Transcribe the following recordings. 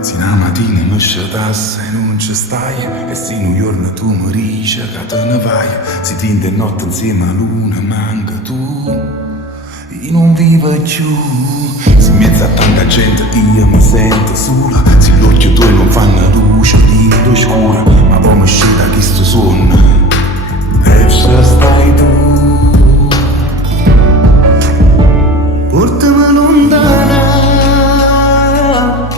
Se una mattina mi scetassi e non ci stai, e se un giorno tu mi dici che te ne vai, se tinte notte insieme a luna manca tu, io non vivo più. Se in mezzo a tanta gente io mi sento sola, se gli occhi tuoi non fanno luce, l'ito scura, ma poi mi scende da questo sonno, e ci stai tu. Portami lontana,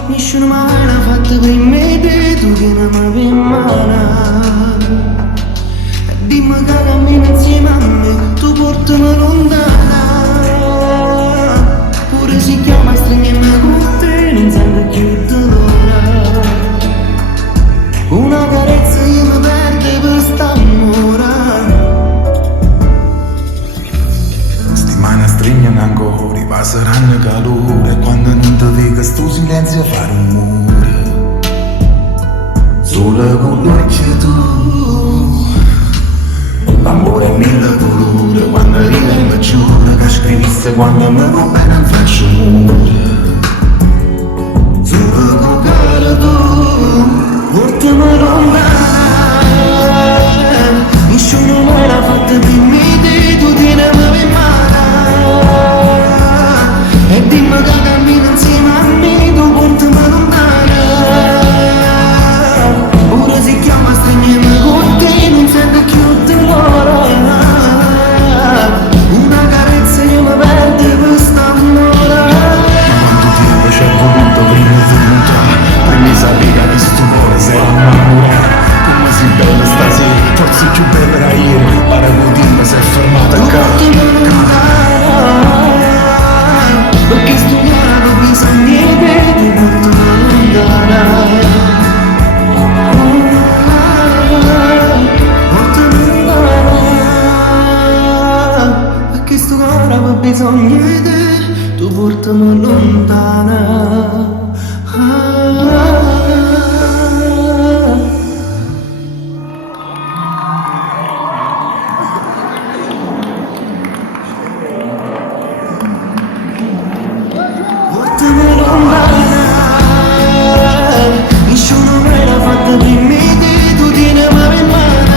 nessuno mai l'ha fatto per me, tu che non mi per mano. Dimmi che cammini insieme a me, tu portami lontana. Pure si chiama stringimi con te, non sento più dolore. Una carezza io mi perde per st'amore. Settimana stringono ancora, passeranno calore, quando non ti vedo sto silenzio fa rumore. Solo con l'occhio tu, l'amore è mille colore, quando ride mi giuro che scrivisse quando mi va bene non faccio mure. Solo con cara tu, portami lontana, nessuno mai l'ha fatto per me, tu tienimi per mano. E dimmi che cammini insieme a me, tu portami lontana. Ora si chiama stringimi con te, non sento più dolore. Una carezza io mi perde per st'amore. quanto tempo ci è voluto prima di entrare, prima sapeva che sto cuore si era innamorato. Come si bella stasera, forse più bella era ieri, pare che dimmi si è fermata a perché sto cuore non bisogna di te, ti porto lontana. Portami lontana, perché sto cuore ha bisogno di te, tu portami lontana. Portami lontana, nessuno mai l'ha fatto per me, tu tienimi per mano.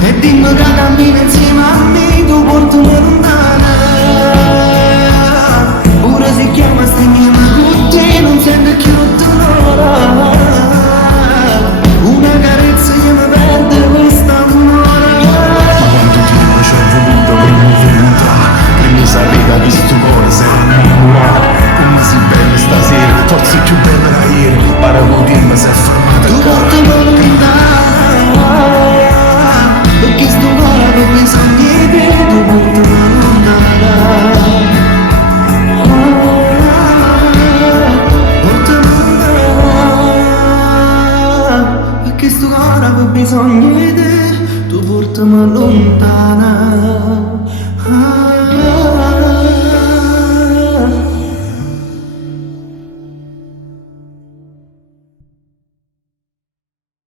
E dimmi che cammini insieme a me, tu portami lontana. Ora si chiama stringimi con te, non sento più dolore. Una carezza io mi perde quest'amore. Ma quanto tempo ci è voluto prima di entrare, prima sapeva che sto cuore si era innamorato. Come si bella stasera, forse più bella era ieri, pare che dimmi si è fermata Tu portami lontana, perché sto cuore ha bisogno di te, tu portami lontana. Portami lontana, perché sto cuore ha bisogno di te, tu portami lontana.